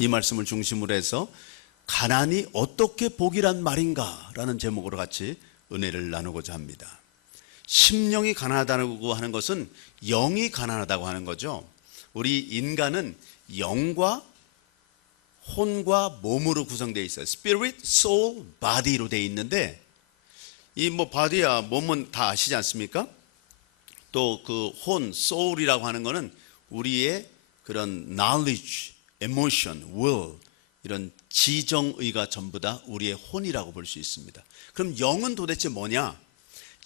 이 말씀을 중심으로 해서 가난이 어떻게 복이란 말인가 라는 제목으로 같이 은혜를 나누고자 합니다. 심령이 가난하다고 하는 것은 영이 가난하다고 하는 거죠. 우리 인간은 영과 혼과 몸으로 구성되어 있어요. Spirit, Soul, Body로 되어 있는데 이 body야 몸은 다 아시지 않습니까? 또 그 혼, Soul이라고 하는 거는 우리의 그런 knowledge, emotion, will 이런 지정의가 전부 다 우리의 혼이라고 볼 수 있습니다. 그럼 영은 도대체 뭐냐?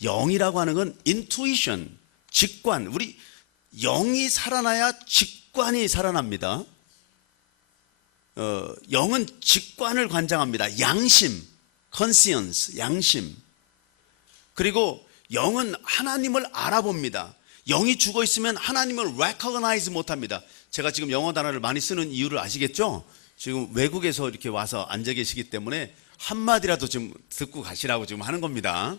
영이라고 하는 건 intuition, 직관. 우리 영이 살아나야 직관이 살아납니다. 영은 직관을 관장합니다. 양심, conscience, 양심. 그리고 영은 하나님을 알아봅니다. 영이 죽어 있으면 하나님을 recognize 못합니다. 제가 지금 영어 단어를 많이 쓰는 이유를 아시겠죠? 지금 외국에서 이렇게 와서 앉아 계시기 때문에 한마디라도 좀 듣고 가시라고 지금 하는 겁니다.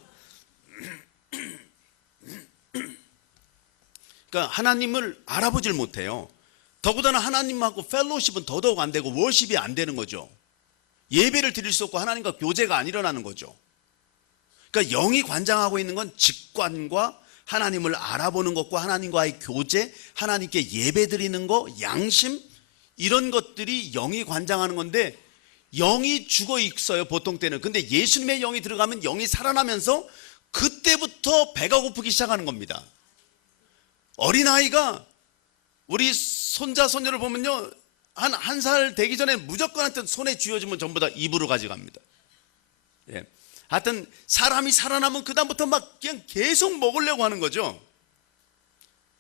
그러니까 하나님을 알아보질 못해요. 더구나 하나님하고 펠로십은 더더욱 안 되고 워십이 안 되는 거죠. 예배를 드릴 수 없고 하나님과 교제가 안 일어나는 거죠. 그러니까 영이 관장하고 있는 건 직관과 하나님을 알아보는 것과 하나님과의 교제, 하나님께 예배 드리는 거, 양심 이런 것들이 영이 관장하는 건데 영이 죽어 있어요 보통 때는. 근데 예수님의 영이 들어가면 영이 살아나면서 그때부터 배가 고프기 시작하는 겁니다. 어린아이가 우리 손자 손녀를 보면요 한 살 되기 전에 무조건 한테 손에 쥐어주면 전부 다 입으로 가져갑니다. 예. 하여튼 사람이 살아나면 그 다음부터 막 그냥 계속 먹으려고 하는 거죠.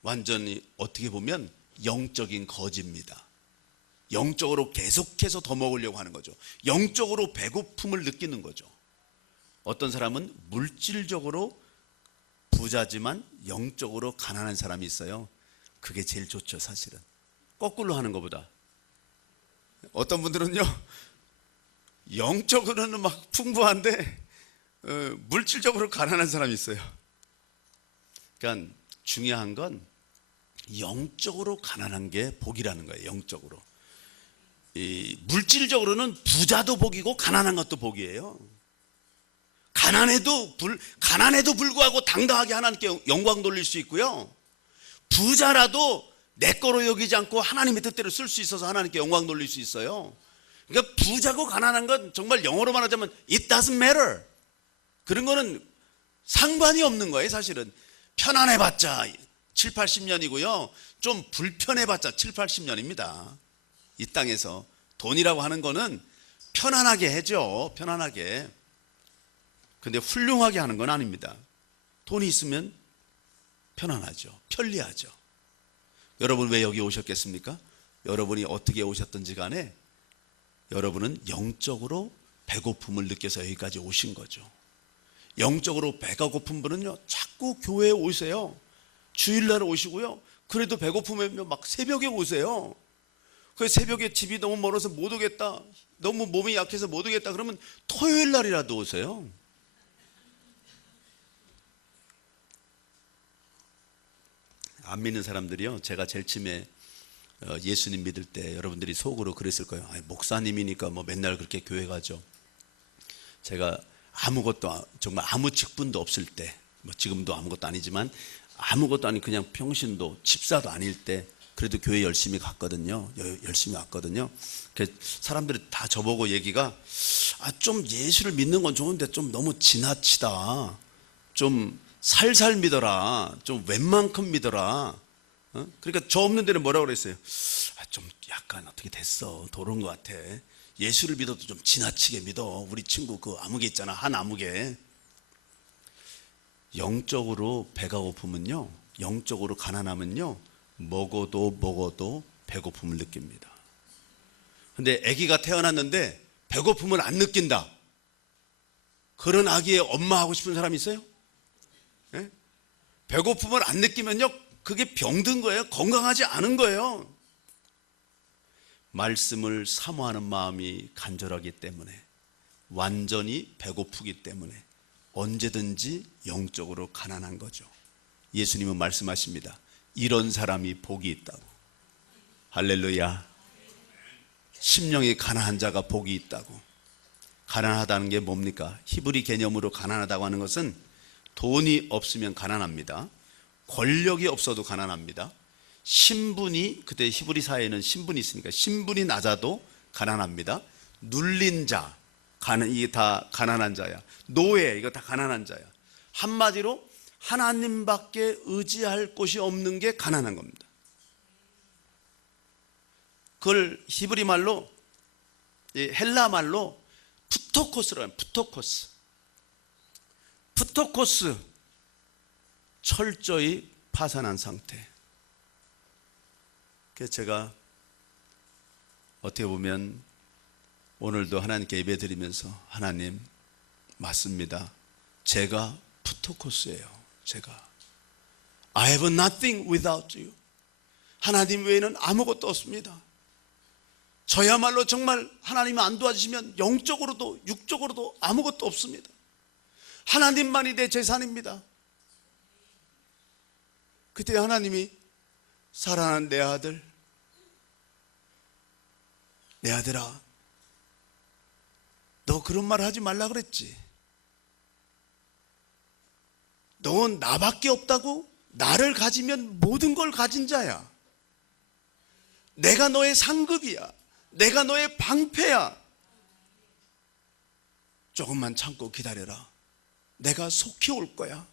완전히 어떻게 보면 영적인 거지입니다. 영적으로 계속해서 더 먹으려고 하는 거죠. 영적으로 배고픔을 느끼는 거죠. 어떤 사람은 물질적으로 부자지만 영적으로 가난한 사람이 있어요. 그게 제일 좋죠. 사실은 거꾸로 하는 것보다. 어떤 분들은요 영적으로는 막 풍부한데 물질적으로 가난한 사람이 있어요. 그러니까 중요한 건 영적으로 가난한 게 복이라는 거예요. 영적으로. 이 물질적으로는 부자도 복이고 가난한 것도 복이에요. 가난해도 불구하고 당당하게 하나님께 영광 돌릴 수 있고요. 부자라도 내 거로 여기지 않고 하나님의 뜻대로 쓸 수 있어서 하나님께 영광 돌릴 수 있어요. 그러니까 부자고 가난한 건 정말 영어로 말하자면 it doesn't matter. 그런 거는 상관이 없는 거예요. 사실은 편안해봤자 7, 80년이고요 좀 불편해봤자 7, 80년입니다 이 땅에서. 돈이라고 하는 거는 편안하게 해죠. 편안하게. 근데 훌륭하게 하는 건 아닙니다. 돈이 있으면 편안하죠. 편리하죠. 여러분 왜 여기 오셨겠습니까? 여러분이 어떻게 오셨든지 간에 여러분은 영적으로 배고픔을 느껴서 여기까지 오신 거죠. 영적으로 배가 고픈 분은요 자꾸 교회에 오세요. 주일날 오시고요. 그래도 배고프면 막 새벽에 오세요. 그 새벽에 집이 너무 멀어서 못 오겠다, 너무 몸이 약해서 못 오겠다 그러면 토요일 날이라도 오세요. 안 믿는 사람들이요 제가 제일 처음에 예수님 믿을 때 여러분들이 속으로 그랬을 거예요. 아니, 목사님이니까 뭐 맨날 그렇게 교회 가죠. 제가 아무것도 정말 아무 직분도 없을 때, 뭐 지금도 아무것도 아니지만 아무것도 아닌 그냥 평신도 집사도 아닐 때 그래도 교회 열심히 갔거든요. 열심히 왔거든요. 사람들이 다 저보고 얘기가 좀 예수를 믿는 건 좋은데 좀 너무 지나치다. 좀 살살 믿어라. 좀 웬만큼 믿어라. 그러니까 저 없는 데는 뭐라고 그랬어요? 좀 약간 어떻게 됐어. 도른 것 같아. 예수를 믿어도 좀 지나치게 믿어. 우리 친구 그 아무개 있잖아. 한 아무개. 영적으로 배가 고프면요, 영적으로 가난하면요 먹어도 배고픔을 느낍니다. 근데 아기가 태어났는데 배고픔을 안 느낀다. 그런 아기의 엄마 하고 싶은 사람 있어요? 네? 배고픔을 안 느끼면요 그게 병든 거예요. 건강하지 않은 거예요. 말씀을 사모하는 마음이 간절하기 때문에, 완전히 배고프기 때문에 언제든지 영적으로 가난한 거죠. 예수님은 말씀하십니다. 이런 사람이 복이 있다고. 할렐루야. 심령이 가난한 자가 복이 있다고. 가난하다는 게 뭡니까? 히브리 개념으로 가난하다고 하는 것은 돈이 없으면 가난합니다. 권력이 없어도 가난합니다. 신분이, 그때 히브리 사회에는 신분이 있으니까 신분이 낮아도 가난합니다. 눌린 자, 이게 다 가난한 자야. 노예, 이거 다 가난한 자야. 한마디로 하나님밖에 의지할 곳이 없는 게 가난한 겁니다. 그걸 히브리 말로, 헬라 말로 푸토코스라고 해요. 푸토코스. 푸토코스, 철저히 파산한 상태. 그래서 제가 어떻게 보면 오늘도 하나님께 예배드리면서, 하나님 맞습니다, 제가 푸토코스예요. 제가 I have nothing without you. 하나님 외에는 아무것도 없습니다. 저야말로 정말 하나님이 안 도와주시면 영적으로도 육적으로도 아무것도 없습니다. 하나님만이 내 재산입니다. 그때 하나님이, 사랑하는 내 아들, 내 아들아, 너 그런 말 하지 말라 그랬지. 넌 나밖에 없다고? 나를 가지면 모든 걸 가진 자야. 내가 너의 상급이야. 내가 너의 방패야. 조금만 참고 기다려라. 내가 속히 올 거야.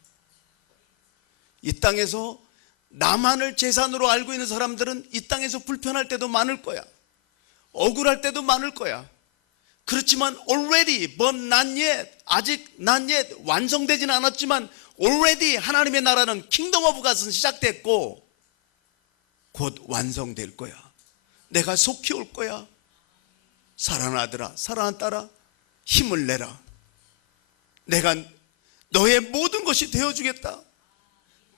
이 땅에서 나만을 재산으로 알고 있는 사람들은 이 땅에서 불편할 때도 많을 거야. 억울할 때도 많을 거야. 그렇지만 already, but not yet, 아직 not yet, 완성되지는 않았지만 already 하나님의 나라는 킹덤 오브 갓은 시작됐고 곧 완성될 거야. 내가 속히 올 거야. 사랑하는 아들아, 사랑하는 딸아, 힘을 내라. 내가 너의 모든 것이 되어주겠다.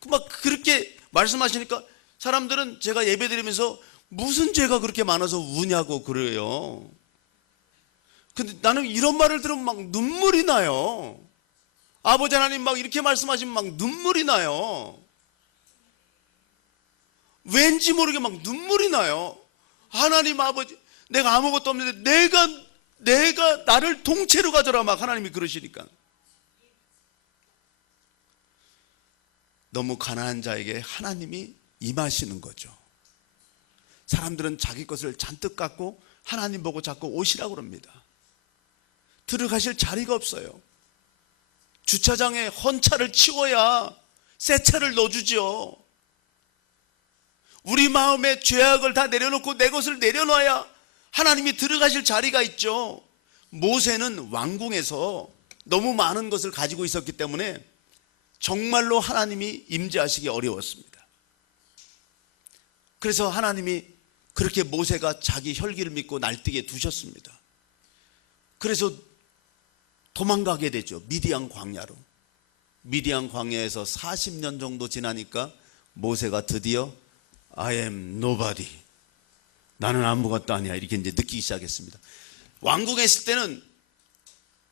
막 그렇게 말씀하시니까 사람들은, 제가 예배드리면서 무슨 죄가 그렇게 많아서 우냐고 그래요. 근데 나는 이런 말을 들으면 막 눈물이 나요. 아버지 하나님 막 이렇게 말씀하시면 막 눈물이 나요. 왠지 모르게 막 눈물이 나요. 하나님 아버지, 내가 아무것도 없는데 내가 나를 통째로 가져라, 막 하나님이 그러시니까. 너무 가난한 자에게 하나님이 임하시는 거죠. 사람들은 자기 것을 잔뜩 갖고 하나님 보고 자꾸 오시라고 그럽니다. 들어가실 자리가 없어요. 주차장에 헌차를 치워야 새 차를 넣어주죠. 우리 마음에 죄악을 다 내려놓고 내 것을 내려놔야 하나님이 들어가실 자리가 있죠. 모세는 왕궁에서 너무 많은 것을 가지고 있었기 때문에 정말로 하나님이 임재하시기 어려웠습니다. 그래서 하나님이 그렇게 모세가 자기 혈기를 믿고 날뛰게 두셨습니다. 그래서 도망가게 되죠. 미디안 광야로. 미디안 광야에서 40년 정도 지나니까 모세가 드디어 I am nobody, 나는 아무것도 아니야, 이렇게 이제 느끼기 시작했습니다. 왕궁에 있을 때는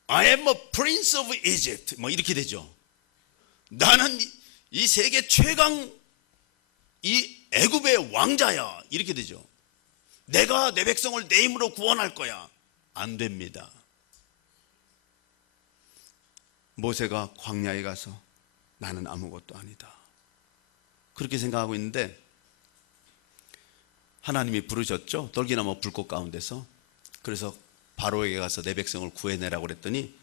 I am a prince of Egypt, 뭐 이렇게 되죠. 나는 이 세계 최강, 이 애굽의 왕자야, 이렇게 되죠. 내가 내 백성을 내 힘으로 구원할 거야. 안 됩니다. 모세가 광야에 가서 나는 아무것도 아니다, 그렇게 생각하고 있는데 하나님이 부르셨죠. 떨기나무 불꽃 가운데서. 그래서 바로에게 가서 내 백성을 구해내라고 그랬더니,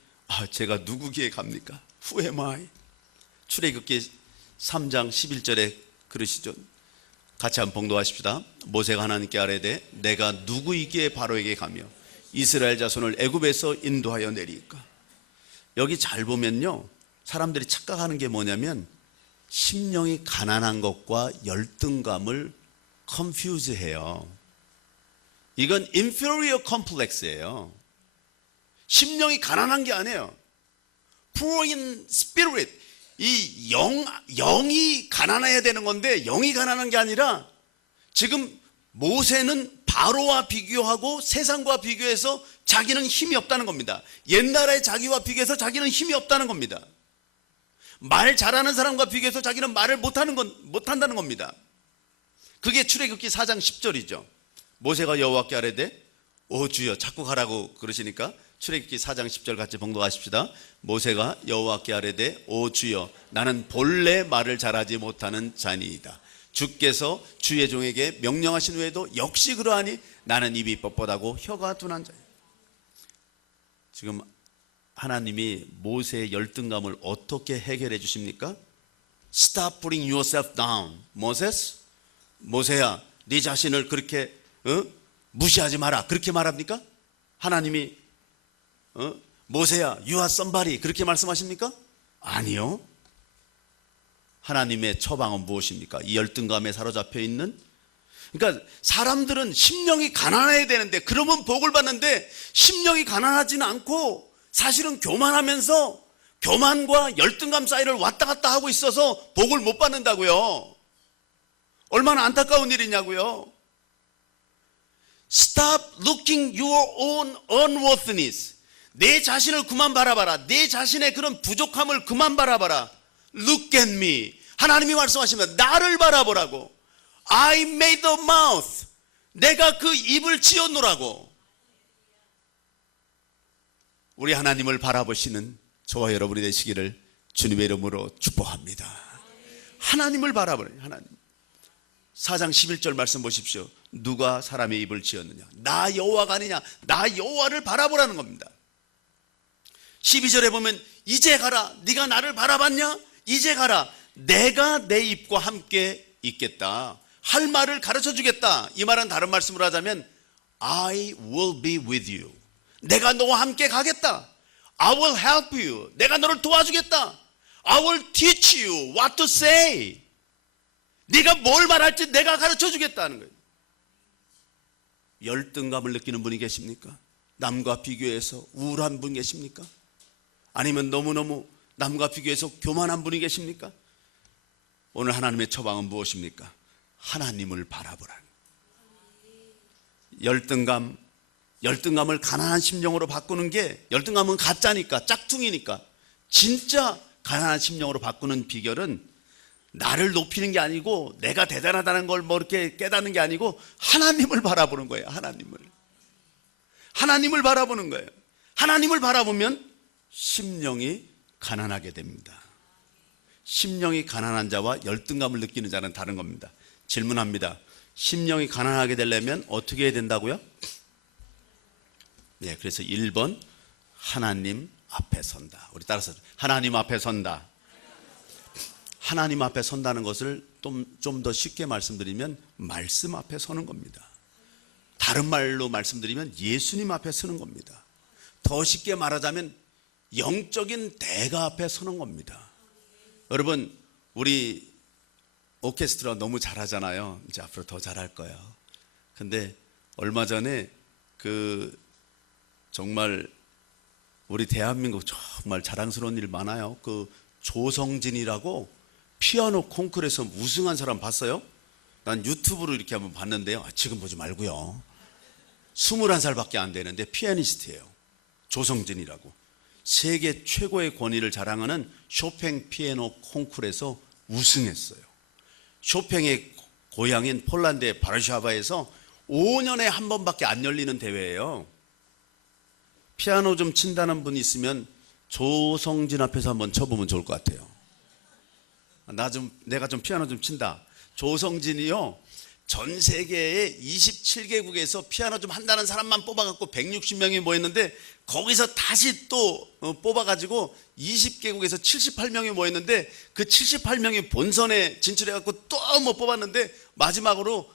제가 누구기에 갑니까? Who am I? 출애굽기 3장 11절에 그러시죠. 같이 한번 봉독하십시다. 모세가 하나님께 아뢰되 내가 누구이기에 바로에게 가며 이스라엘 자손을 애굽에서 인도하여 내리까. 여기 잘 보면요, 사람들이 착각하는 게 뭐냐면 심령이 가난한 것과 열등감을 confuse 해요. 이건 inferior complex예요. 심령이 가난한 게 아니에요. poor in spirit, 이 영이 가난해야 되는 건데 영이 가난한 게 아니라, 지금 모세는 바로와 비교하고 세상과 비교해서 자기는 힘이 없다는 겁니다. 옛날의 자기와 비교해서 자기는 힘이 없다는 겁니다. 말 잘하는 사람과 비교해서 자기는 말을 못한다는 겁니다. 그게 출애굽기 4장 10절이죠. 모세가 여호와께 아뢰되 오 주여 자꾸 가라고 그러시니까 출애굽기 4장 10절 같이 봉독하십시다. 모세가 여호와께 아뢰되 오 주여 나는 본래 말을 잘하지 못하는 자니이다. 주께서 주의 종에게 명령하신 후에도 역시 그러하니 나는 입이 뻣뻣하고 혀가 둔한 자야. 지금 하나님이 모세의 열등감을 어떻게 해결해 주십니까? Stop putting yourself down. 모세야 네 자신을 그렇게 무시하지 마라. 그렇게 말합니까? 하나님이 모세야 you are somebody 그렇게 말씀하십니까? 아니요. 하나님의 처방은 무엇입니까? 이 열등감에 사로잡혀 있는, 그러니까 사람들은 심령이 가난해야 되는데, 그러면 복을 받는데 심령이 가난하지는 않고 사실은 교만하면서 교만과 열등감 사이를 왔다 갔다 하고 있어서 복을 못 받는다고요. 얼마나 안타까운 일이냐고요. Stop looking your own unworthiness. 내 자신을 그만 바라봐라. 내 자신의 그런 부족함을 그만 바라봐라. Look at me. 하나님이 말씀하시면 나를 바라보라고. I made the mouth. 내가 그 입을 지었노라고. 우리 하나님을 바라보시는 저와 여러분이 되시기를 주님의 이름으로 축복합니다. 하나님을 바라보라. 하나님. 4장 11절 말씀 보십시오. 누가 사람의 입을 지었느냐? 나 여호와가 아니냐? 나 여호와를 바라보라는 겁니다. 12절에 보면 이제 가라. 네가 나를 바라봤냐? 이제 가라. 내가 내 입과 함께 있겠다. 할 말을 가르쳐 주겠다. 이 말은 다른 말씀으로 하자면 I will be with you. 내가 너와 함께 가겠다. I will help you. 내가 너를 도와주겠다. I will teach you what to say. 네가 뭘 말할지 내가 가르쳐 주겠다는 거예요. 열등감을 느끼는 분이 계십니까? 남과 비교해서 우울한 분 계십니까? 아니면 너무너무 남과 비교해서 교만한 분이 계십니까? 오늘 하나님의 처방은 무엇입니까? 하나님을 바라보라는. 열등감을 가난한 심령으로 바꾸는 게, 열등감은 가짜니까, 짝퉁이니까, 진짜 가난한 심령으로 바꾸는 비결은 나를 높이는 게 아니고 내가 대단하다는 걸 뭐 이렇게 깨닫는 게 아니고 하나님을 바라보는 거예요. 하나님을 바라보는 거예요. 하나님을 바라보면 심령이 가난하게 됩니다. 심령이 가난한 자와 열등감을 느끼는 자는 다른 겁니다. 질문합니다. 심령이 가난하게 되려면 어떻게 해야 된다고요? 네, 그래서 1번 하나님 앞에 선다. 우리 따라서 하나님 앞에 선다. 하나님 앞에 선다는 것을 좀 더 쉽게 말씀드리면 말씀 앞에 서는 겁니다. 다른 말로 말씀드리면 예수님 앞에 서는 겁니다. 더 쉽게 말하자면 영적인 대가 앞에 서는 겁니다. 여러분, 우리 오케스트라 너무 잘하잖아요. 이제 앞으로 더 잘할 거예요. 근데 얼마 전에 정말 우리 대한민국 정말 자랑스러운 일 많아요. 조성진이라고 피아노 콩쿠르에서 우승한 사람 봤어요? 난 유튜브로 이렇게 한번 봤는데요. 지금 보지 말고요. 21살밖에 안 되는데 피아니스트예요. 조성진이라고. 세계 최고의 권위를 자랑하는 쇼팽 피아노 콩쿠르에서 우승했어요. 쇼팽의 고향인 폴란드의 바르샤바에서 5년에 한 번밖에 안 열리는 대회예요. 피아노 좀 친다는 분 있으면 조성진 앞에서 한번 쳐보면 좋을 것 같아요. 내가 좀 피아노 좀 친다. 조성진이요, 전 세계의 27개국에서 피아노 좀 한다는 사람만 뽑아갖고 160명이 모였는데, 거기서 다시 또 뽑아가지고 20개국에서 78명이 모였는데, 그 78명이 본선에 진출해갖고 또 뭐 뽑았는데, 마지막으로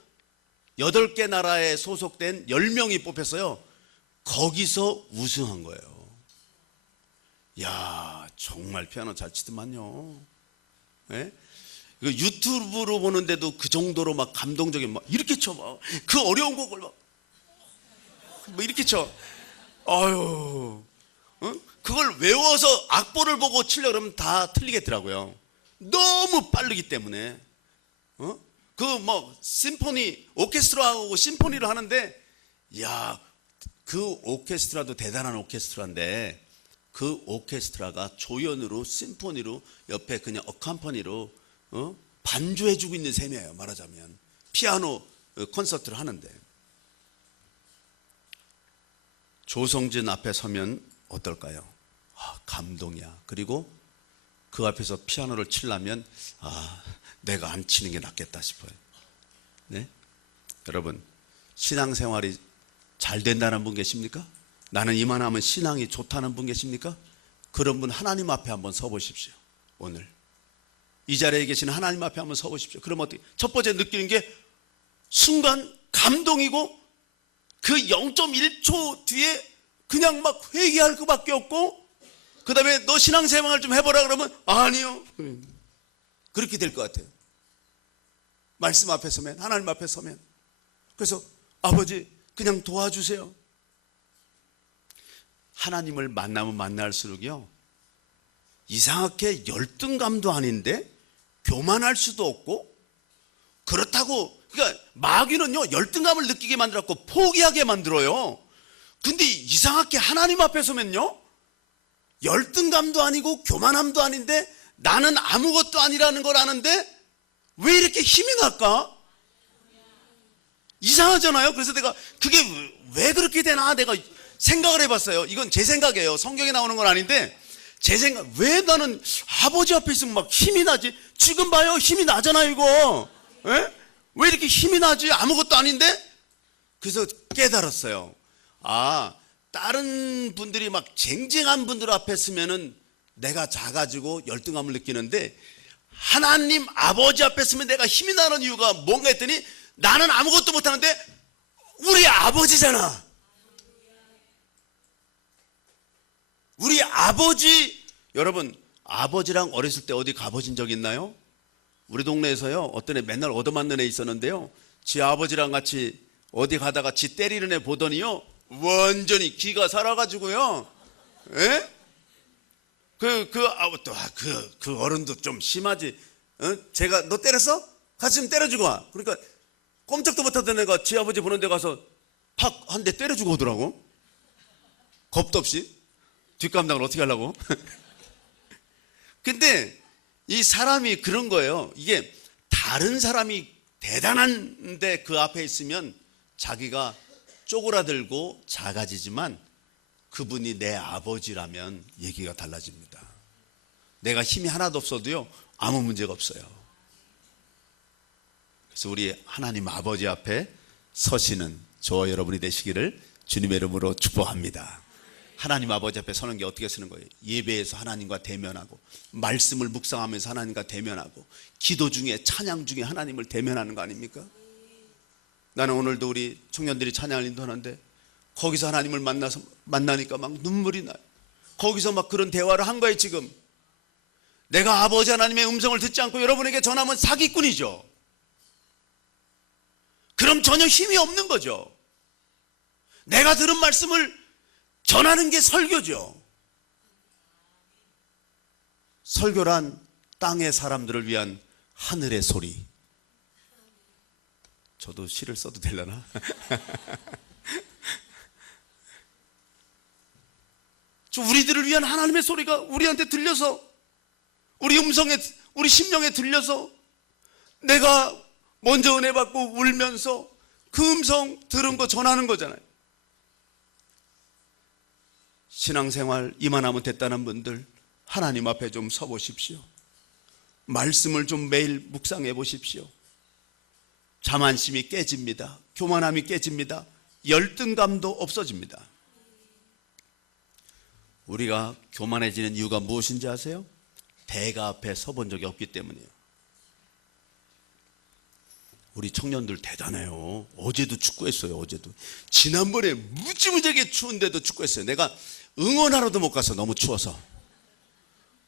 8개 나라에 소속된 10명이 뽑혔어요. 거기서 우승한 거예요. 야, 정말 피아노 잘 치더만요. 네? 유튜브로 보는데도 그 정도로 막 감동적인, 막 이렇게 쳐, 막 그 어려운 곡을 막 이렇게 쳐. 아유, 그걸 외워서 악보를 보고 치려고 그러면 다 틀리겠더라고요. 너무 빠르기 때문에. 심포니, 오케스트라하고 심포니를 하는데, 야, 그 오케스트라도 대단한 오케스트라인데, 그 오케스트라가 조연으로, 심포니로, 옆에 그냥 어캄퍼니로 반주해주고 있는 셈이에요. 말하자면 피아노 콘서트를 하는데, 조성진 앞에 서면 어떨까요? 감동이야. 그리고 그 앞에서 피아노를 치려면 내가 안 치는 게 낫겠다 싶어요. 네? 여러분, 신앙생활이 잘 된다는 분 계십니까? 나는 이만하면 신앙이 좋다는 분 계십니까? 그런 분 하나님 앞에 한번 서보십시오. 오늘 이 자리에 계신 하나님 앞에 한번 서보십시오. 그럼 어떻게? 첫 번째 느끼는 게 순간 감동이고, 그 0.1초 뒤에 그냥 막 회개할 것밖에 없고, 그 다음에 너 신앙생활 좀 해보라 그러면 아니요. 그렇게 될 것 같아요. 말씀 앞에 서면, 하나님 앞에 서면. 그래서 아버지 그냥 도와주세요. 하나님을 만나면 만날수록요, 이상하게 열등감도 아닌데 교만할 수도 없고, 그렇다고, 그러니까 마귀는요 열등감을 느끼게 만들었고 포기하게 만들어요. 근데 이상하게 하나님 앞에 서면요, 열등감도 아니고 교만함도 아닌데 나는 아무것도 아니라는 걸 아는데 왜 이렇게 힘이 날까? 이상하잖아요. 그래서 내가 그게 왜 그렇게 되나 내가 생각을 해봤어요. 이건 제 생각이에요. 성경에 나오는 건 아닌데 제 생각, 왜 나는 아버지 앞에 있으면 막 힘이 나지? 지금 봐요, 힘이 나잖아요 이거. 에? 왜 이렇게 힘이 나지? 아무것도 아닌데? 그래서 깨달았어요. 다른 분들이 막 쟁쟁한 분들 앞에 서면은 내가 작아지고 열등감을 느끼는데, 하나님 아버지 앞에 서면 내가 힘이 나는 이유가 뭔가 했더니, 나는 아무것도 못하는데 우리 아버지잖아. 우리 아버지. 여러분, 아버지랑 어렸을 때 어디 가보신 적 있나요? 우리 동네에서요, 어떤 애 맨날 얻어맞는 애 있었는데요, 지 아버지랑 같이 어디 가다가 지 때리는 애 보더니요, 완전히 기가 살아가지고요. 예? 그 어른도 좀 심하지. 제가 너 때렸어? 같이 좀 때려주고 와. 그러니까 꼼짝도 못하던 애가 지 아버지 보는 데 가서 팍 한 대 때려주고 오더라고. 겁도 없이. 뒷감당을 어떻게 하려고. 근데 이 사람이 그런 거예요. 이게 다른 사람이 대단한데 그 앞에 있으면 자기가 쪼그라들고 작아지지만, 그분이 내 아버지라면 얘기가 달라집니다. 내가 힘이 하나도 없어도요 아무 문제가 없어요. 그래서 우리 하나님 아버지 앞에 서시는 저와 여러분이 되시기를 주님의 이름으로 축복합니다. 하나님 아버지 앞에 서는 게 어떻게 서는 거예요? 예배에서 하나님과 대면하고, 말씀을 묵상하면서 하나님과 대면하고, 기도 중에 찬양 중에 하나님을 대면하는 거 아닙니까? 나는 오늘도 우리 청년들이 찬양을 인도하는데 거기서 하나님을 만나니까 막 눈물이 나요. 거기서 막 그런 대화를 한 거예요. 지금 내가 아버지 하나님의 음성을 듣지 않고 여러분에게 전하면 사기꾼이죠. 그럼 전혀 힘이 없는 거죠. 내가 들은 말씀을 전하는 게 설교죠. 설교란 땅의 사람들을 위한 하늘의 소리. 저도 시를 써도 되려나? 우리들을 위한 하나님의 소리가 우리한테 들려서, 우리 음성에, 우리 심령에 들려서 내가 먼저 은혜 받고 울면서 그 음성 들은 거 전하는 거잖아요. 신앙생활 이만하면 됐다는 분들, 하나님 앞에 좀 서보십시오. 말씀을 좀 매일 묵상해 보십시오. 자만심이 깨집니다. 교만함이 깨집니다. 열등감도 없어집니다. 우리가 교만해지는 이유가 무엇인지 아세요? 대가 앞에 서본 적이 없기 때문이에요. 우리 청년들 대단해요. 어제도 축구했어요. 어제도. 지난번에 무지무지하게 추운데도 축구했어요. 내가 응원하러도 못 가서 너무 추워서.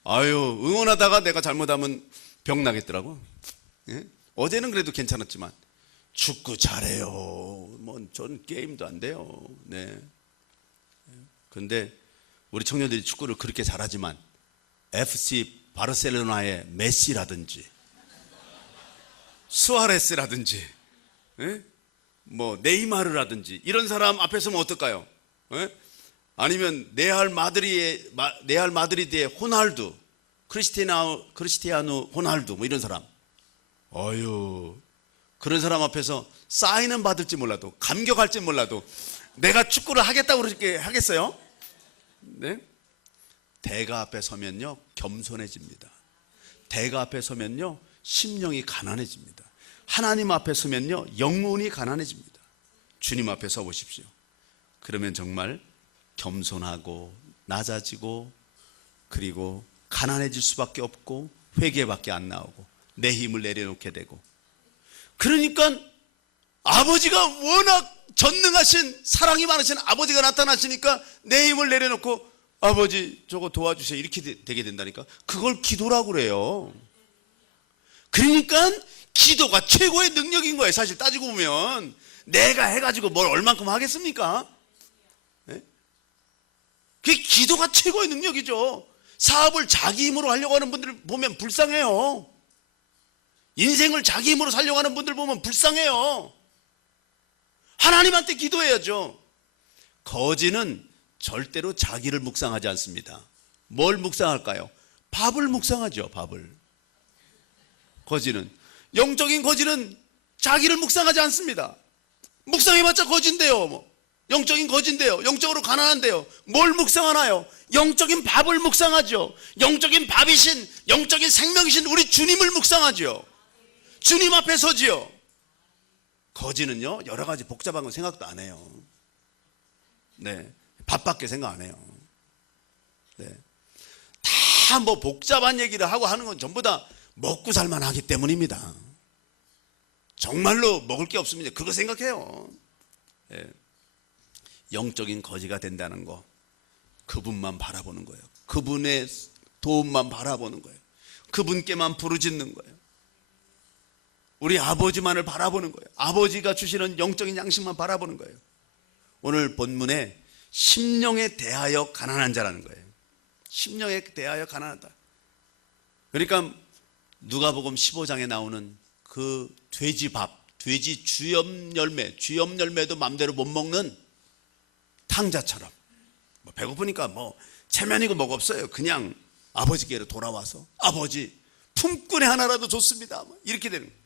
응원하다가 내가 잘못하면 병 나겠더라고. 예? 어제는 그래도 괜찮았지만 축구 잘해요. 전 게임도 안 돼요. 네. 근데 우리 청년들이 축구를 그렇게 잘하지만 FC 바르셀로나의 메시라든지 수아레스라든지 네이마르라든지 이런 사람 앞에 서면 어떨까요? 아니면 레알 마드리드의 호날두, 크리스티아누 호날두 이런 사람. 그런 사람 앞에서 사인은 받을지 몰라도, 감격할지 몰라도 내가 축구를 하겠다고 그렇게 하겠어요? 네? 대가 앞에 서면요 겸손해집니다. 대가 앞에 서면요 심령이 가난해집니다. 하나님 앞에 서면요 영혼이 가난해집니다. 주님 앞에 서 보십시오. 그러면 정말 겸손하고 낮아지고 그리고 가난해질 수밖에 없고 회개밖에 안 나오고 내 힘을 내려놓게 되고, 그러니까 아버지가 워낙 전능하신 사랑이 많으신 아버지가 나타나시니까 내 힘을 내려놓고 아버지 저거 도와주세요 이렇게 되게 된다니까. 그걸 기도라고 그래요. 그러니까 기도가 최고의 능력인 거예요. 사실 따지고 보면 내가 해가지고 뭘 얼만큼 하겠습니까? 네? 그게 기도가 최고의 능력이죠. 사업을 자기 힘으로 하려고 하는 분들 보면 불쌍해요. 인생을 자기 힘으로 살려고 하는 분들 보면 불쌍해요. 하나님한테 기도해야죠. 거지는 절대로 자기를 묵상하지 않습니다. 뭘 묵상할까요? 밥을 묵상하죠. 밥을. 거지는, 영적인 거지는 자기를 묵상하지 않습니다. 묵상해봤자 거지인데요. 영적인 거지인데요. 영적으로 가난한데요. 뭘 묵상하나요? 영적인 밥을 묵상하죠. 영적인 밥이신, 영적인 생명이신 우리 주님을 묵상하죠. 주님 앞에 서지요. 거지는요 여러 가지 복잡한 건 생각도 안 해요. 네, 밥밖에 생각 안 해요. 네, 다 뭐 복잡한 얘기를 하고 하는 건 전부 다 먹고 살만하기 때문입니다. 정말로 먹을 게 없습니다. 그거 생각해요. 네. 영적인 거지가 된다는 거, 그분만 바라보는 거예요. 그분의 도움만 바라보는 거예요. 그분께만 부르짖는 거예요. 우리 아버지만을 바라보는 거예요. 아버지가 주시는 영적인 양식만 바라보는 거예요. 오늘 본문에 심령에 대하여 가난한 자라는 거예요. 심령에 대하여 가난하다. 그러니까 누가복음 15장에 나오는 그 돼지밥, 돼지 주염 열매도 맘대로 못 먹는 탕자처럼, 배고프니까 체면이고 뭐가 없어요. 그냥 아버지께로 돌아와서 아버지 품꾼의 하나라도 좋습니다 이렇게 되는 거예요.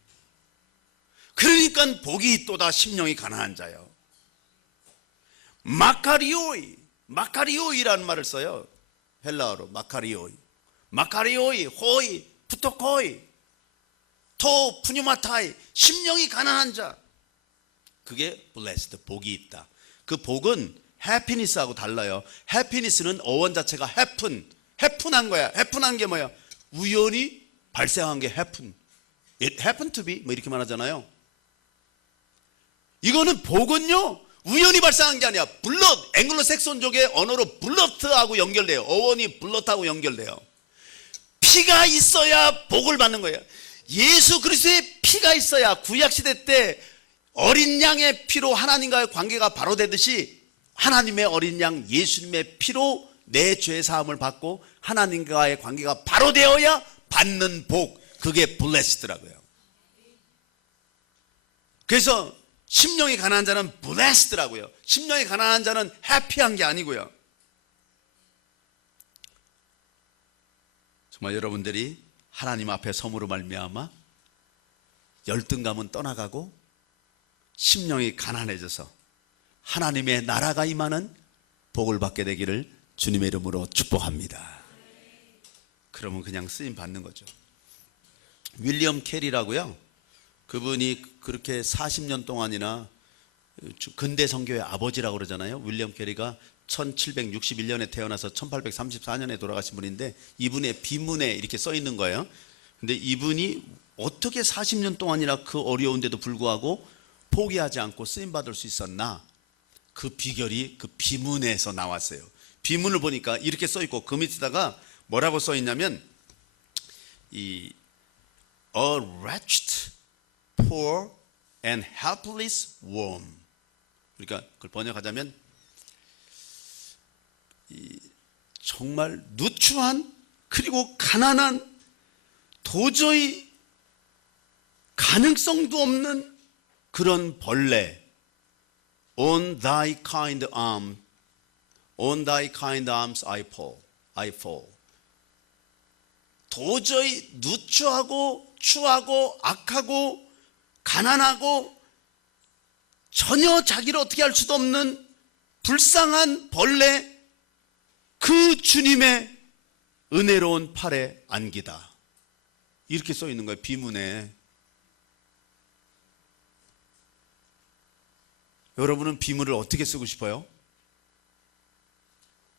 그러니까 복이 있도다 심령이 가난한 자요. 마카리오이라는 말을 써요. 헬라어로 마카리오이, 호이, 푸토코이, 토, 푸뉴마타이, 심령이 가난한 자. 그게 blessed, 복이 있다. 그 복은 happiness하고 달라요. happiness는 어원 자체가 happen, 거야. happen한 게 뭐야? 우연히 발생한 게 happen. It happened to be 이렇게 말하잖아요. 이거는 복은요 우연히 발생한 게 아니야. 블러드, 앵글로색손족의 언어로 블러드하고 연결돼요. 어원이 블러드하고 연결돼요. 피가 있어야 복을 받는 거예요. 예수 그리스도의 피가 있어야, 구약시대 때 어린 양의 피로 하나님과의 관계가 바로 되듯이 하나님의 어린 양 예수님의 피로 내 죄 사함을 받고 하나님과의 관계가 바로 되어야 받는 복, 그게 블레스드라고요. 그래서 심령이 가난한 자는 blessed라고요. 심령이 가난한 자는 해피한 게 아니고요. 정말 여러분들이 하나님 앞에 섬으로 말미암아 열등감은 떠나가고 심령이 가난해져서 하나님의 나라가 임하는 복을 받게 되기를 주님의 이름으로 축복합니다. 그러면 그냥 쓰임 받는 거죠. 윌리엄 캐리라고요. 그분이 그렇게 40년 동안이나 근대 선교의 아버지라고 그러잖아요. 윌리엄 캐리가 1761년에 태어나서 1834년에 돌아가신 분인데 이분의 비문에 이렇게 써 있는 거예요. 근데 이분이 어떻게 40년 동안이나 그 어려운데도 불구하고 포기하지 않고 쓰임받을 수 있었나? 그 비결이 그 비문에서 나왔어요. 비문을 보니까 이렇게 써 있고 그 밑에다가 뭐라고 써 있냐면 A wretched, poor and helpless worm. 그러니까 그걸 번역하자면 정말 누추한 그리고 가난한 도저히 가능성도 없는 그런 벌레. On thy kind arms I fall. 도저히 누추하고 추하고 악하고 가난하고 전혀 자기를 어떻게 할 수도 없는 불쌍한 벌레 그 주님의 은혜로운 팔에 안기다. 이렇게 써 있는 거예요, 비문에. 여러분은 비문을 어떻게 쓰고 싶어요?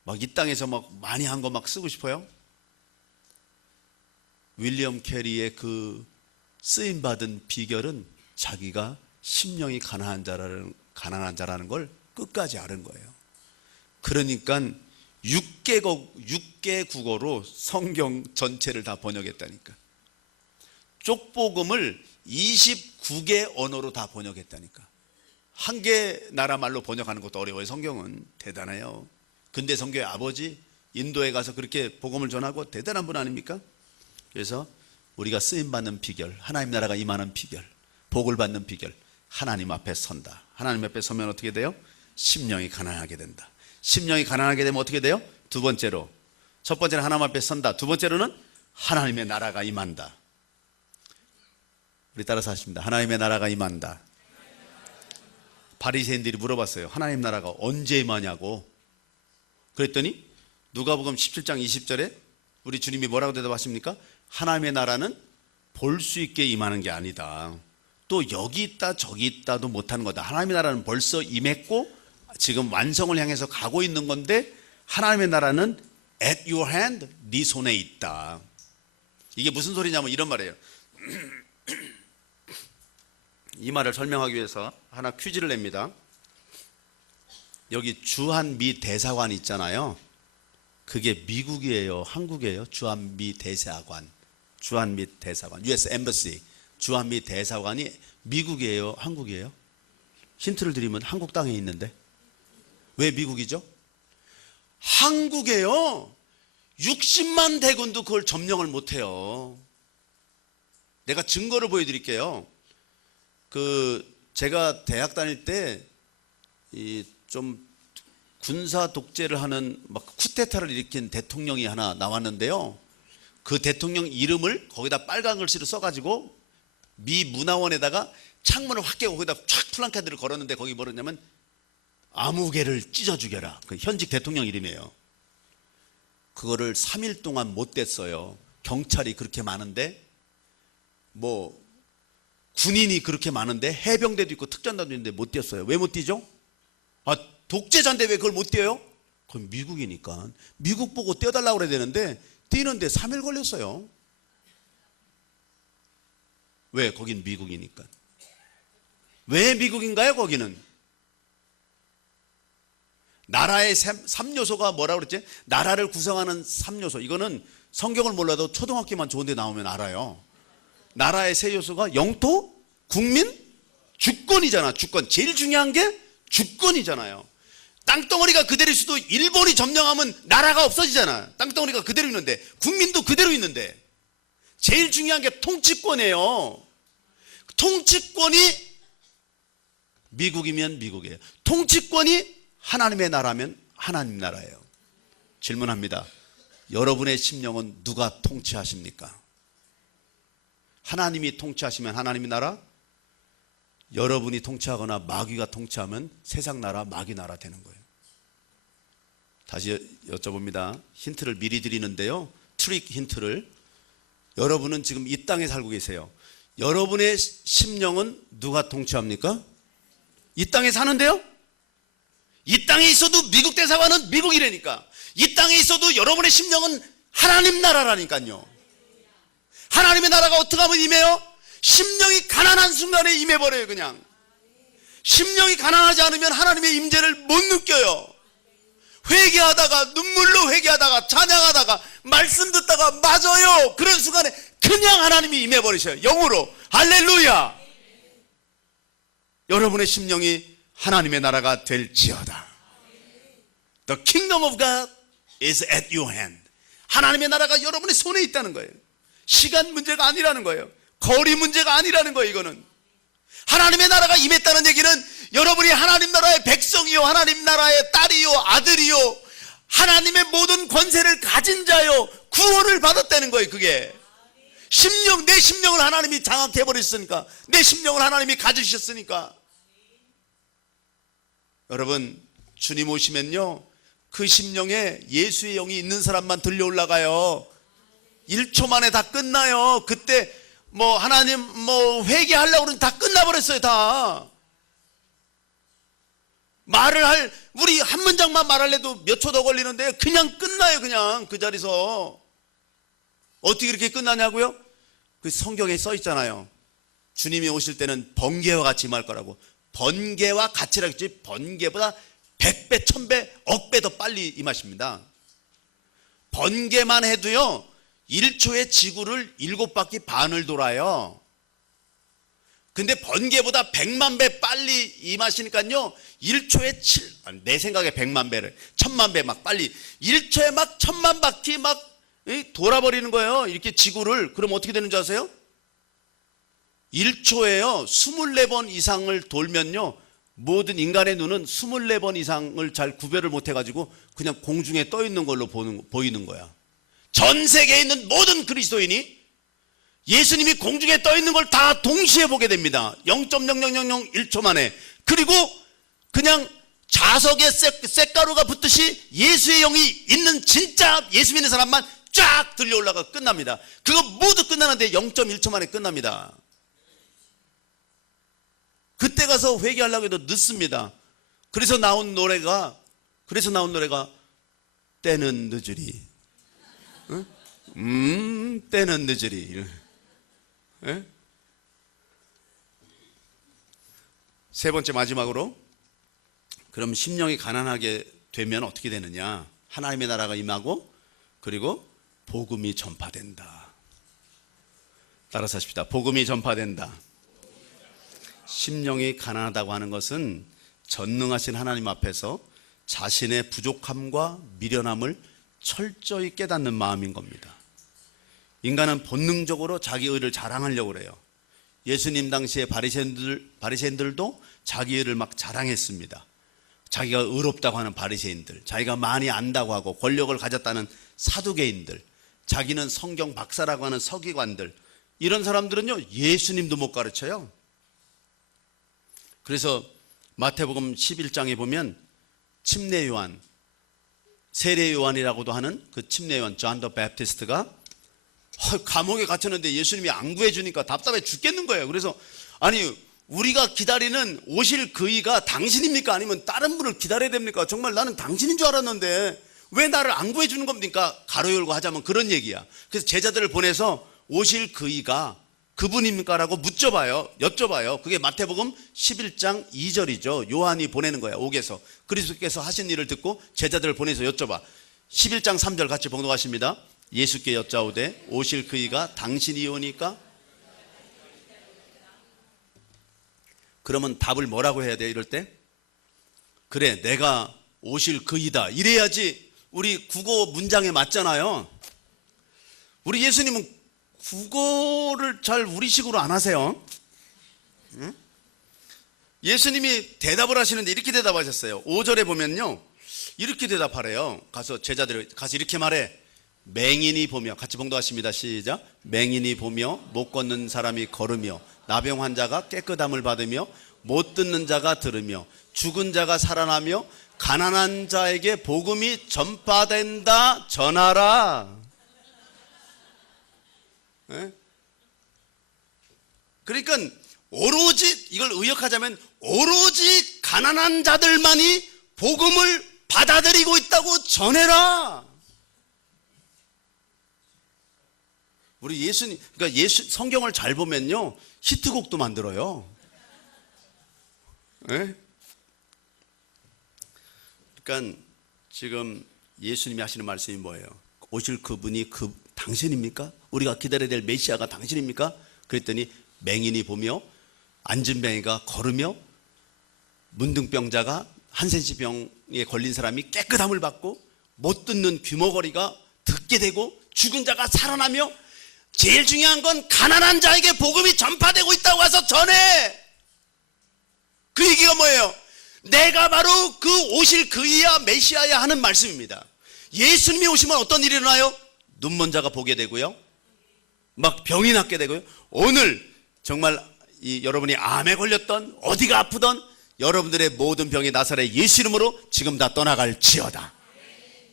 막 이 땅에서 막 많이 한 거 막 쓰고 싶어요? 윌리엄 캐리의 그 쓰임받은 비결은 자기가 심령이 가난한 자라는 걸 끝까지 아는 거예요. 그러니까 6개 국어로 성경 전체를 다 번역했다니까. 쪽복음을 29개 언어로 다 번역했다니까. 한 개 나라 말로 번역하는 것도 어려워요. 성경은 대단해요. 근대 성교의 아버지, 인도에 가서 그렇게 복음을 전하고 대단한 분 아닙니까? 그래서 우리가 쓰임받는 비결, 하나님 나라가 임하는 비결, 복을 받는 비결, 하나님 앞에 선다. 하나님 앞에 서면 어떻게 돼요? 심령이 가난하게 된다. 심령이 가난하게 되면 어떻게 돼요? 두 번째로, 첫 번째는 하나님 앞에 선다. 두 번째로는 하나님의 나라가 임한다. 우리 따라서 하십니다. 하나님의 나라가 임한다. 바리새인들이 물어봤어요. 하나님 나라가 언제 임하냐고. 그랬더니 누가복음 17장 20절에 우리 주님이 뭐라고 대답하십니까? 하나님의 나라는 볼 수 있게 임하는 게 아니다. 또 여기 있다 저기 있다도 못하는 거다. 하나님의 나라는 벌써 임했고 지금 완성을 향해서 가고 있는 건데, 하나님의 나라는 at your hand, 네 손에 있다. 이게 무슨 소리냐면 이런 말이에요. 이 말을 설명하기 위해서 하나 퀴즈를 냅니다. 여기 주한미 대사관 있잖아요. 그게 미국이에요, 한국이에요? 주한미 대사관, 주한미 대사관, US Embassy, 주한미 대사관이 미국이에요, 한국이에요? 힌트를 드리면 한국 땅에 있는데 왜 미국이죠? 한국에요. 60만 대군도 그걸 점령을 못해요. 내가 증거를 보여드릴게요. 제가 대학 다닐 때 좀 군사 독재를 하는 막 쿠데타를 일으킨 대통령이 하나 나왔는데요. 그 대통령 이름을 거기다 빨간 글씨로 써가지고 미 문화원에다가 창문을 확 깨고 거기다 촥 플랜카드를 걸었는데 거기 뭐랬냐면 아무개를 찢어 죽여라. 그 현직 대통령 이름이에요. 그거를 3일 동안 못 뗐어요. 경찰이 그렇게 많은데, 뭐 군인이 그렇게 많은데, 해병대도 있고 특전단도 있는데 못 뗐어요. 왜 못 뛰죠? 독재자인데 왜 그걸 못 뛰어요? 그건 미국이니까. 미국 보고 떼어달라고 그래야 되는데 뛰는데 3일 걸렸어요. 왜? 거긴 미국이니까. 왜 미국인가요? 거기는 나라의 3요소가 뭐라고 그랬지? 나라를 구성하는 3요소. 이거는 성경을 몰라도 초등학교만 좋은 데 나오면 알아요. 나라의 3요소가 영토, 국민, 주권이잖아. 주권. 제일 중요한 게 주권이잖아요. 땅덩어리가 그대로 있어도 일본이 점령하면 나라가 없어지잖아. 땅덩어리가 그대로 있는데, 국민도 그대로 있는데, 제일 중요한 게 통치권이에요. 통치권이 미국이면 미국이에요. 통치권이 하나님의 나라면 하나님 나라예요. 질문합니다. 여러분의 심령은 누가 통치하십니까? 하나님이 통치하시면 하나님의 나라, 여러분이 통치하거나 마귀가 통치하면 세상 나라, 마귀 나라 되는 거예요. 다시 여쭤봅니다. 힌트를 미리 드리는데요. 트릭 힌트를. 여러분은 지금 이 땅에 살고 계세요. 여러분의 심령은 누가 통치합니까? 이 땅에 사는데요? 이 땅에 있어도 미국 대사관은 미국이라니까. 이 땅에 있어도 여러분의 심령은 하나님 나라라니까요. 하나님의 나라가 어떻게 하면 임해요? 심령이 가난한 순간에 임해버려요. 그냥 심령이 가난하지 않으면 하나님의 임재를 못 느껴요. 회개하다가, 눈물로 회개하다가, 찬양하다가, 말씀 듣다가 맞아요. 그런 순간에 그냥 하나님이 임해버리셔요. 영으로. 할렐루야. 여러분의 심령이 하나님의 나라가 될지어다. The kingdom of God is at your hand. 하나님의 나라가 여러분의 손에 있다는 거예요. 시간 문제가 아니라는 거예요. 거리 문제가 아니라는 거예요. 이거는 하나님의 나라가 임했다는 얘기는 여러분이 하나님 나라의 백성이요, 하나님 나라의 딸이요, 아들이요, 하나님의 모든 권세를 가진 자요, 구원을 받았다는 거예요. 그게 심령, 내 심령을 하나님이 장악해버렸으니까, 내 심령을 하나님이 가지셨으니까. 여러분, 주님 오시면요, 그 심령에 예수의 영이 있는 사람만 들려 올라가요. 1초 만에 다 끝나요. 그때 뭐 하나님 뭐 회개하려고 그러면 다 끝나버렸어요. 다 말을 할, 우리 한 문장만 말하려도 몇 초 더 걸리는데 그냥 끝나요. 그냥 그 자리에서. 어떻게 그렇게 끝나냐고요? 그 성경에 써 있잖아요. 주님이 오실 때는 번개와 같이 임할 거라고. 번개와 같이라 했지, 번개보다 100배, 1000배, 억배 더 빨리 임하십니다. 번개만 해도요 1초에 지구를 7바퀴 반을 돌아요. 근데 번개보다 100만 배 빨리 임하시니까요 1초에 내 생각에 100만 배를 1000만 배 막 빨리 1초에 막 1000만 바퀴 막 돌아버리는 거예요. 이렇게 지구를. 그럼 어떻게 되는 줄 아세요? 1초에요 24번 이상을 돌면요 모든 인간의 눈은 24번 이상을 잘 구별을 못 해가지고 그냥 공중에 떠 있는 걸로 보이는 거야. 전 세계에 있는 모든 그리스도인이 예수님이 공중에 떠 있는 걸 다 동시에 보게 됩니다. 0.0001초 만에. 그리고 그냥 자석에 쇳가루가 붙듯이 예수의 영이 있는 진짜 예수 믿는 사람만 쫙 들려 올라가 끝납니다. 그거 모두 끝나는데 0.1초 만에 끝납니다. 그때 가서 회개하려고 해도 늦습니다. 그래서 나온 노래가 때는 늦으리, 때는 늦으리. 예? 세 번째 마지막으로, 그럼 심령이 가난하게 되면 어떻게 되느냐? 하나님의 나라가 임하고 그리고 복음이 전파된다. 따라서 하십시다. 복음이 전파된다. 심령이 가난하다고 하는 것은 전능하신 하나님 앞에서 자신의 부족함과 미련함을 철저히 깨닫는 마음인 겁니다. 인간은 본능적으로 자기 의를 자랑하려고 그래요. 예수님 당시에 바리새인들도 자기 의를 막 자랑했습니다. 자기가 의롭다고 하는 바리새인들, 자기가 많이 안다고 하고 권력을 가졌다는 사두개인들, 자기는 성경 박사라고 하는 서기관들, 이런 사람들은요 예수님도 못 가르쳐요. 그래서 마태복음 11장에 보면 침례 요한, 세례 요한이라고도 하는 그 침례 요한 존 더 배프티스트가 감옥에 갇혔는데 예수님이 안 구해주니까 답답해 죽겠는 거예요. 그래서 아니 우리가 기다리는 오실 그 이가 당신입니까? 아니면 다른 분을 기다려야 됩니까? 정말 나는 당신인 줄 알았는데 왜 나를 안 구해주는 겁니까? 가로 열고 하자면 그런 얘기야. 그래서 제자들을 보내서 오실 그 이가 그분입니까? 라고 여쭤봐요. 그게 마태복음 11장 2절이죠. 요한이 보내는 거야. 옥에서 그리스도께서 하신 일을 듣고 제자들을 보내서 여쭤봐. 11장 3절 같이 봉독하십니다. 예수께 여짜오되 오실 그 이가 당신이오니까? 그러면 답을 뭐라고 해야 돼? 이럴 때 그래 내가 오실 그 이다 이래야지 우리 국어 문장에 맞잖아요. 우리 예수님은 국어를 잘 우리식으로 안 하세요. 응? 예수님이 대답을 하시는데 이렇게 대답하셨어요. 5절에 보면요 이렇게 대답하래요. 가서 제자들 가서 이렇게 말해. 맹인이 보며, 같이 봉독하십니다. 시작. 맹인이 보며 못 걷는 사람이 걸으며 나병 환자가 깨끗함을 받으며 못 듣는 자가 들으며 죽은 자가 살아나며 가난한 자에게 복음이 전파된다 전하라. 네? 그러니까 오로지 이걸 의역하자면 오로지 가난한 자들만이 복음을 받아들이고 있다고 전해라. 우리 예수님, 그러니까 성경을 잘 보면요 히트곡도 만들어요. 네? 그러니까 지금 예수님이 하시는 말씀이 뭐예요? 오실 그분이 당신입니까? 우리가 기다려야 될 메시아가 당신입니까? 그랬더니 맹인이 보며 앉은 뱅이가 걸으며 문둥병자가 한센시 병에 걸린 사람이 깨끗함을 받고 못 듣는 귀머거리가 듣게 되고 죽은 자가 살아나며 제일 중요한 건 가난한 자에게 복음이 전파되고 있다고 와서 전해. 그 얘기가 뭐예요? 내가 바로 그 오실 그이야 메시아야 하는 말씀입니다. 예수님이 오시면 어떤 일이 일어나요? 눈먼 자가 보게 되고요 막 병이 낫게 되고요 오늘 정말 여러분이 암에 걸렸던 어디가 아프던 여러분들의 모든 병이 나사렛 예수 이름으로 지금 다 떠나갈지어다.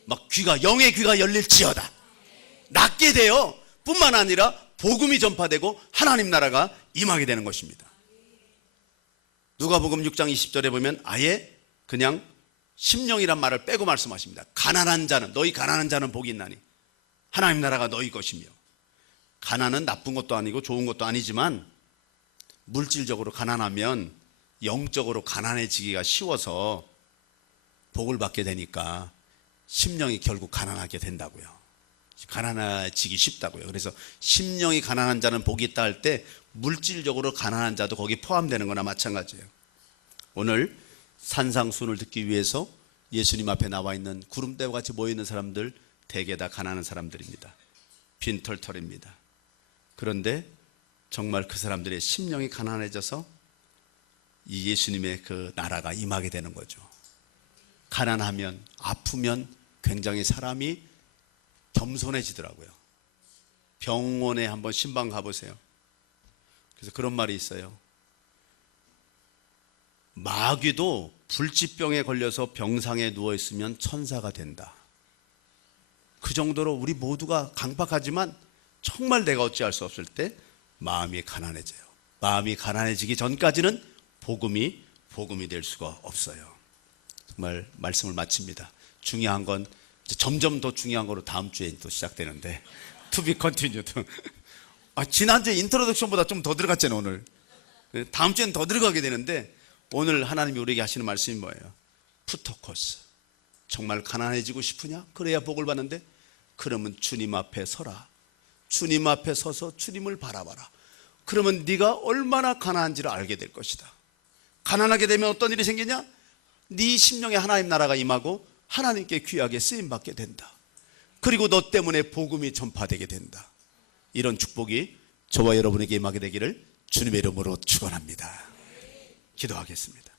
막 영의 귀가 열릴지어다. 낫게 돼요. 뿐만 아니라 복음이 전파되고 하나님 나라가 임하게 되는 것입니다. 누가복음 6장 20절에 보면 아예 그냥 심령이란 말을 빼고 말씀하십니다. 가난한 자는, 너희 가난한 자는 복이 있나니 하나님 나라가 너희 것이며. 가난은 나쁜 것도 아니고 좋은 것도 아니지만 물질적으로 가난하면 영적으로 가난해지기가 쉬워서 복을 받게 되니까 심령이 결국 가난하게 된다고요. 가난해지기 쉽다고요. 그래서 심령이 가난한 자는 복이 있다 할 때 물질적으로 가난한 자도 거기 포함되는 거나 마찬가지예요. 오늘 산상순을 듣기 위해서 예수님 앞에 나와 있는 구름대와 같이 모여있는 사람들 대개 다 가난한 사람들입니다. 빈털털입니다. 그런데 정말 그 사람들의 심령이 가난해져서 이 예수님의 그 나라가 임하게 되는 거죠. 가난하면, 아프면 굉장히 사람이 겸손해지더라고요. 병원에 한번 신방 가보세요. 그래서 그런 말이 있어요. 마귀도 불치병에 걸려서 병상에 누워있으면 천사가 된다. 그 정도로 우리 모두가 강박하지만 정말 내가 어찌할 수 없을 때 마음이 가난해져요. 마음이 가난해지기 전까지는 복음이 될 수가 없어요. 정말 말씀을 마칩니다. 중요한 건 점점 더 중요한 거로 다음 주에 또 시작되는데 To be continued. 지난주에 인트로덕션보다 좀 더 들어갔잖아요. 오늘 다음 주에는 더 들어가게 되는데 오늘 하나님이 우리에게 하시는 말씀이 뭐예요? 푸토코스. 정말 가난해지고 싶으냐? 그래야 복을 받는데 그러면 주님 앞에 서라. 주님 앞에 서서 주님을 바라봐라. 그러면 네가 얼마나 가난한지를 알게 될 것이다. 가난하게 되면 어떤 일이 생기냐? 네 심령에 하나님 나라가 임하고 하나님께 귀하게 쓰임받게 된다. 그리고 너 때문에 복음이 전파되게 된다. 이런 축복이 저와 여러분에게 임하게 되기를 주님의 이름으로 축원합니다. 기도하겠습니다.